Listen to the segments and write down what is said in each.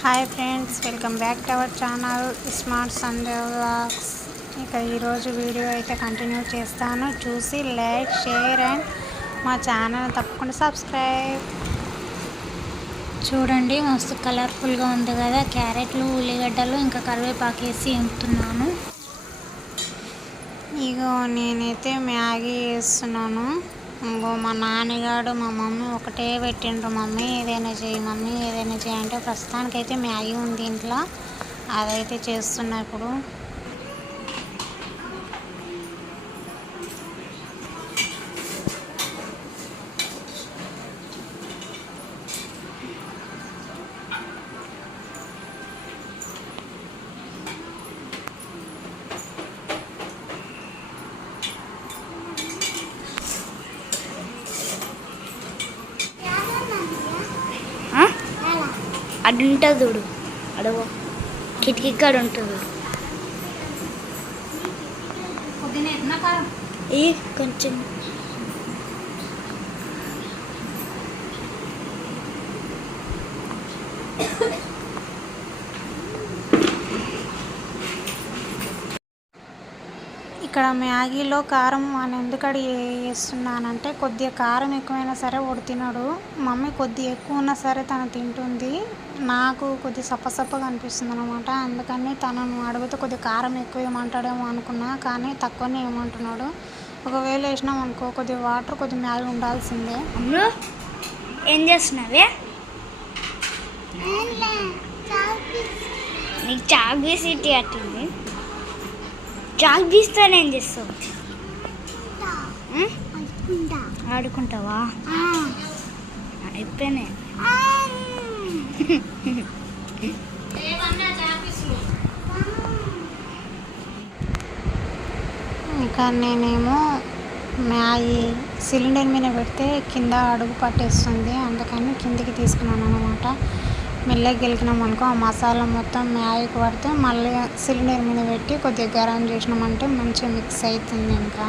Hi friends welcome back to our channel smart Sunday vlogs ఇక ఈరోజు video అయితే continue చేస్తాను. చూసి లైక్ షేర్ అండ్ మా ఛానల్ తప్పకుండా సబ్స్క్రైబ్ చూడండి మస్తు కలర్ఫుల్గా ఉంది కదా. క్యారెట్లు ఉల్లిగడ్డలు ఇంకా కరివేపాకు వేసి ఎంపుతున్నాను. ఇగో నేనైతే మ్యాగీ వేస్తున్నాను. ఇంకో మా నాన్నగాడు మా మమ్మీ ఒకటే పెట్టిండ్రు. మమ్మీ ఏదైనా చేయి మమ్మీ ఏదైనా చేయి అంటే ప్రస్తుతానికైతే మ్యాగీ ఉంది ఇంట్లో. అదైతే చేస్తున్నా ఇప్పుడు. అది ఉంటుంది చూడు అడవ కిటికీ కాడ ఉంటుంది చూడు ఏ కొంచెం ఇక్కడ మ్యాగీలో కారం అని ఎందుకడి వేస్తున్నానంటే కొద్దిగా కారం ఎక్కువైనా సరే వాడు తినడు. మమ్మీ కొద్దిగా ఎక్కువ ఉన్నా సరే తను తింటుంది. నాకు కొద్ది సప్పసప్పగా అనిపిస్తుంది అనమాట అందుకని తనను అడిగితే కొద్దిగా కారం ఎక్కువ ఏమంటాడేమో అనుకున్నా కానీ తక్కువనే ఏమంటున్నాడు. ఒకవేళ వేసినాం అనుకో కొద్దిగా వాటర్ కొద్దిగా మ్యాగీ ఉండాల్సిందే. ఏం చేస్తున్నావే? నీకు చాక్ బీసి అట్టింది. చాక్ బీస్తో ఏం చేస్తావు? ఆడుకుంటావా? అయిపోయినాయి ఇంకా నేనేమో మ్యాగీ సిలిండర్ మీద పెడితే కింద అడుగు పట్టేస్తుంది. అందుకని కిందికి తీసుకున్నాను అనమాట మెల్లగా గెలికినాం అనుకో ఆ మసాలా మొత్తం మ్యాగీకి పడితే మళ్ళీ సిలిండర్ మీద పెట్టి కొద్దిగా గరం చేసినామంటే మంచిగా మిక్స్ అవుతుంది ఇంకా.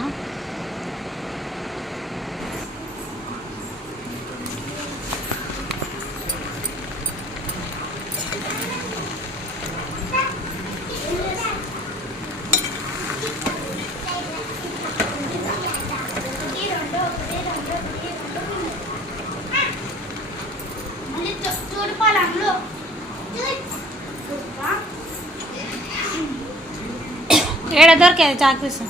ఏడ దొరికేది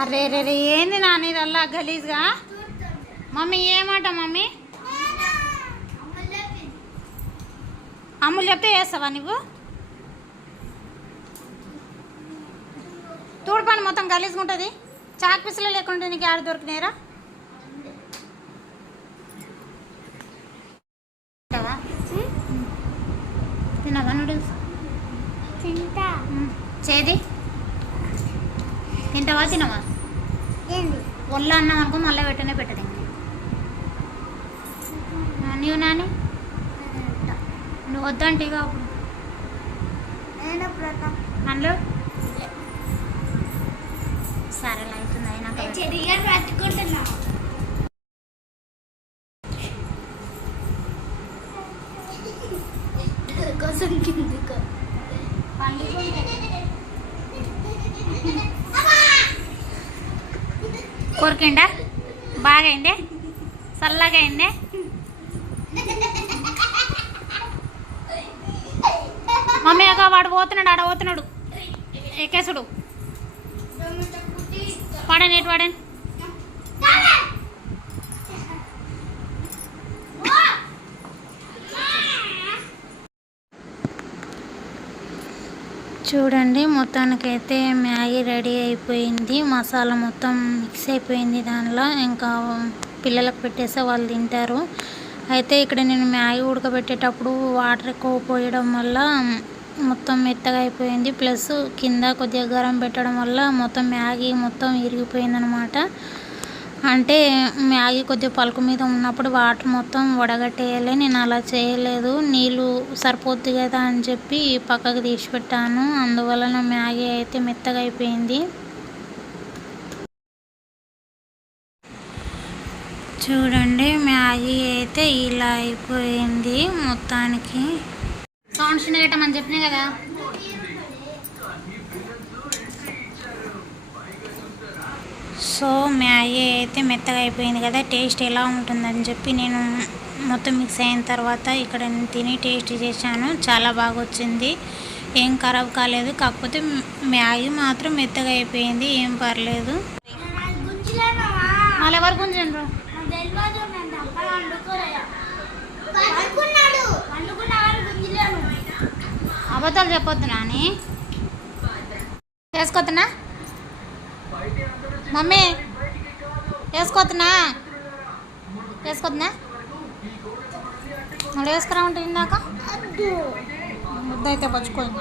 అరే రే రే ఏంది నాని ఇదల్లా గలీజ్గా? Mummy ఏమాట mummy? అమ్ములు చెప్తే వేస్తావా నువ్వు? తూడుపని మొత్తం గలీజ్గా ఉంటుంది. చాక్ పీసులు లేకుంటే నీకు ఆడ దొరికినాయిరా? తిన్నావా నూడిల్స్? తింటా. చేది? తింటావా తినవా? ఒళ్ళ అన్నం అనుకో మళ్ళీ పెట్టనే పెట్టదు నీవు నాని? నువ్వు వద్దంటే అప్పుడు. అందులో? సరే అవుతుంది. చెడిగా పట్టుకుంటున్నా. కోసం కిందికో. కొరికిండా బాగా అయిందే చల్లగా అయిందే? మమ్మీ అక్క వాడు పోతున్నాడు ఆడ పోతున్నాడు. ఎక్కేసుడు పడని ఎటు పడని? చూడండి మొత్తానికైతే మ్యాగీ రెడీ అయిపోయింది. మసాలా మొత్తం మిక్స్ అయిపోయింది దానిలో. ఇంకా పిల్లలకు పెట్టేస్తే వాళ్ళు తింటారు. అయితే ఇక్కడ నేను మ్యాగీ ఉడకబెట్టేటప్పుడు వాటర్ ఎక్కువ పోయడం వల్ల మొత్తం మెత్తగా అయిపోయింది. ప్లస్ కింద కొద్దిగా గరం పెట్టడం వల్ల మొత్తం మ్యాగీ మొత్తం ఇరిగిపోయిందనమాట. అంటే మ్యాగీ కొద్దిగా పలుకు మీద ఉన్నప్పుడు వాటర్ మొత్తం వడగట్టేయాలి. నేను అలా చేయలేదు. నీళ్ళు సరిపోద్ది కదా అని చెప్పి పక్కకు తీసి పెట్టాను. అందువలన మ్యాగీ అయితే మెత్తగా అయిపోయింది. చూడండి మ్యాగీ అయితే ఇలా అయిపోయింది మొత్తానికి. సౌండ్ చిన్న పెట్టమని చెప్పినా కదా. సో మ్యాగీ అయితే మెత్తగా అయిపోయింది కదా టేస్ట్ ఎలా ఉంటుందని చెప్పి నేను మొత్తం మిక్స్ అయిన తర్వాత ఇక్కడ నేను తిని టేస్ట్ చేశాను. చాలా బాగా వచ్చింది ఏం ఖరాబ్ కాలేదు. కాకపోతే మ్యాగీ మాత్రం మెత్తగా అయిపోయింది. ఏం పర్లేదు. మళ్ళీ ఎవరు గుంజండ్రు? అబద్ధాలు చెప్పొద్దు నాని. వేసుకోతున్నా? మమ్మీ వేసుకోతున్నా? వేసుకోతున్నా? మళ్ళీ వేసుకురా ఉంటుంది ఇందాక ముద్ద అయితే పచ్చుకోండి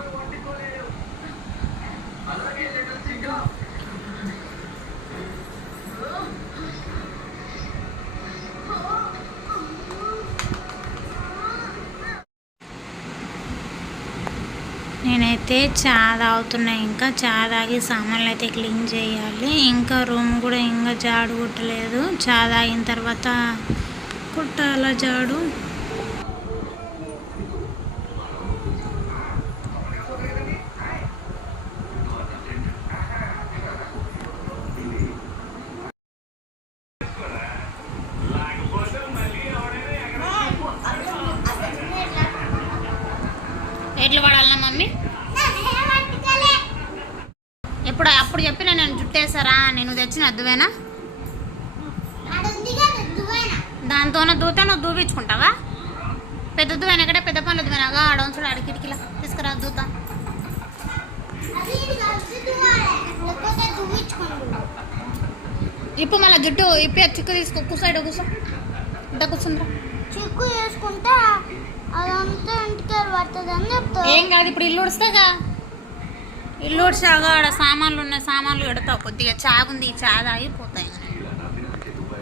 అయితే చాలా అవుతున్నాయి. ఇంకా చా తాగి సామాన్లు అయితే క్లీన్ చేయాలి. ఇంకా రూమ్ కూడా ఇంకా జాడు కుట్టలేదు. చాలా తాగిన తర్వాత కుట్టాల జాడు ఎట్లా పడాలన్నా మమ్మీ ఎప్పుడు అప్పుడు చెప్పిన నేను తెచ్చిన అద్దువేనా దాంతోనే దూతే నువ్వు దూపించుకుంటావా పెద్ద దువ్వెన ఎక్కడ? పెద్ద పనులు దువ్వెనగా ఆడవని చూడు ఆడ కిటికీలా. తీసుకురా దూతా ఇప్పు మళ్ళీ జుట్టు ఇప్పి చిక్కు తీసుకో కూసాడు కూర్చో ఇంత కూర్చుందిరా. చిక్కు వేసుకుంటే అదంతా ఇంటికి పడుతుంది అని చెప్తారు ఏం కాదు ఇప్పుడు ఇల్లు ఉడిస్తాగా. ఇల్లు చాగా ఆడ సామాన్లు ఉన్నాయి సామాన్లు పెడతావు కొద్దిగా చాగుంది ఈ చా తాగి పోతాయి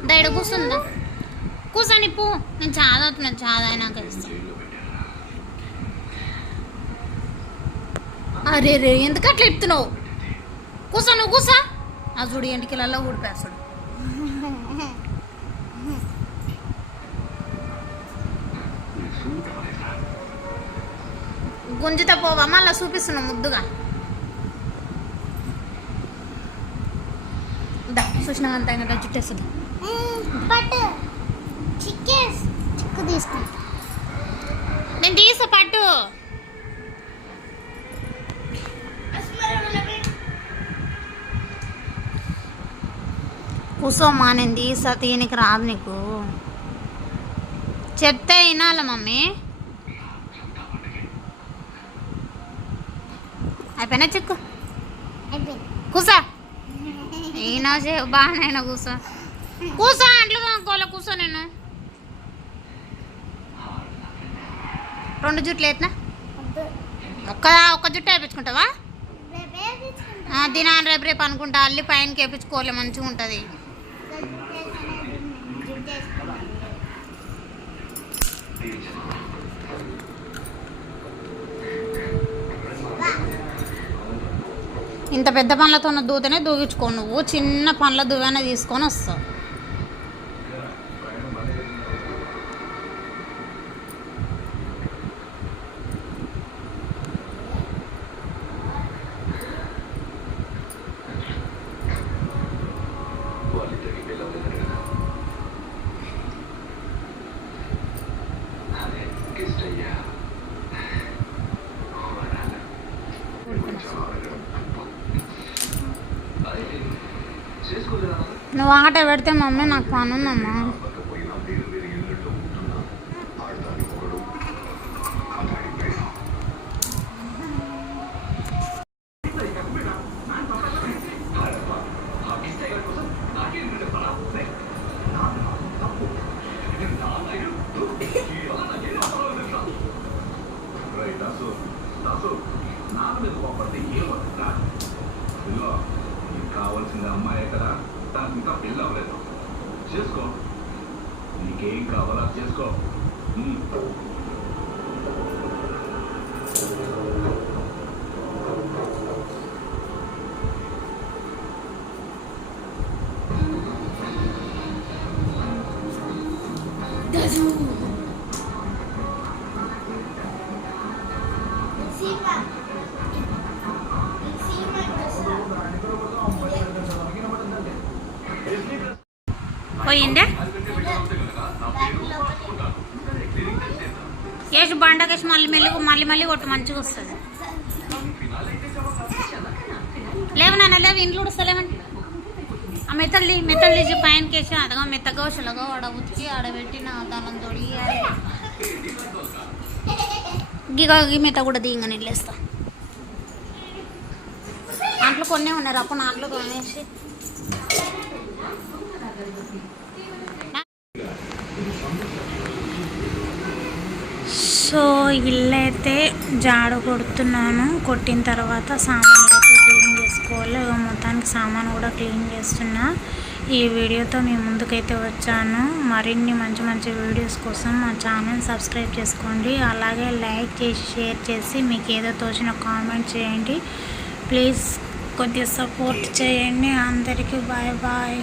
దయడ కూర్చుందా కూర్చొని పో. నేను చా తాగుతున్నాను చా తాగినాక ఇస్తాను అరే రే ఎందుకు అట్లా ఎత్తున్నావు కూసా నువ్వు కూర్చో. ఆ చూడు ఎంటికలలో ఊడిపేస్తాడు. గుంజిత పోవా మళ్ళీ చూపిస్తున్నావు ముద్దుగా. దా చూసిన అంత ఇంకా చుట్టేస్తుంది బట్ చిక్కేస్ చిక్కు తీసుకుంటా నేను తీసా పట్టు. కూసోమ్మా నేను తీసా తీయనికి రాదు నీకు. చెప్తే వినాల మమ్మీ? అయిపోయినా చిక్కు? కూసా. ఈయన బాగానైనా కూసా. కూసా అంట్లు తోముకోలే కూసో నేను రెండు జుట్లు ఎత్తునా. ఒక్క ఒక్క జుట్టు వేయించుకుంటావా దినాన్ని రేపు రేపు అనుకుంటా అల్లి పైన వేయించుకోలే మంచిగా ఉంటుంది. జుట్టు వేసుకునేది జుట్టు వేసుకునేది. ఇంత పెద్ద పండ్లతో దూతనే దూగించుకో నువ్వు చిన్న పండ్ల దువ్వెన తీసుకొని వస్తావు. నువ్వు ఆట పెడితే మమ్మీ నాకు పని పోయిందే? వేసి బండకేసి మళ్ళీ మళ్ళీ మళ్ళీ మళ్ళీ కొట్టు మంచిగా వస్తుంది. లేవు నాన్న లేవు ఇంట్లో వస్తలేమండి ఆ మెత్తల్ది మెత్తల్ది పైన కేసి అదగా మెత్తగా వసలుగా ఆడ ఉతికి ఆడ పెట్టిన దానం తోడి గిగా గీ మెత్త కూడా దిగ నిల్లేస్తా. దాంట్లో కొన్ని ఉన్నారు అప్పుడు నాట్లో కొనేసి. సో ఇల్లు అయితే జాడ కొడుతున్నాను. కొట్టిన తర్వాత సామాన్లు అయితే క్లీన్ చేసుకోవాలి. మొత్తానికి సామాన్ కూడా క్లీన్ చేస్తున్నా. ఈ వీడియోతో మీ ముందుకైతే వచ్చాను. మరిన్ని మంచి మంచి వీడియోస్ కోసం మా ఛానల్ సబ్స్క్రైబ్ చేసుకోండి. అలాగే లైక్ చేసి షేర్ చేసి మీకు ఏదో తోచిన కామెంట్ చేయండి. ప్లీజ్ కొద్దిగా సపోర్ట్ చేయండి. అందరికీ బాయ్ బాయ్.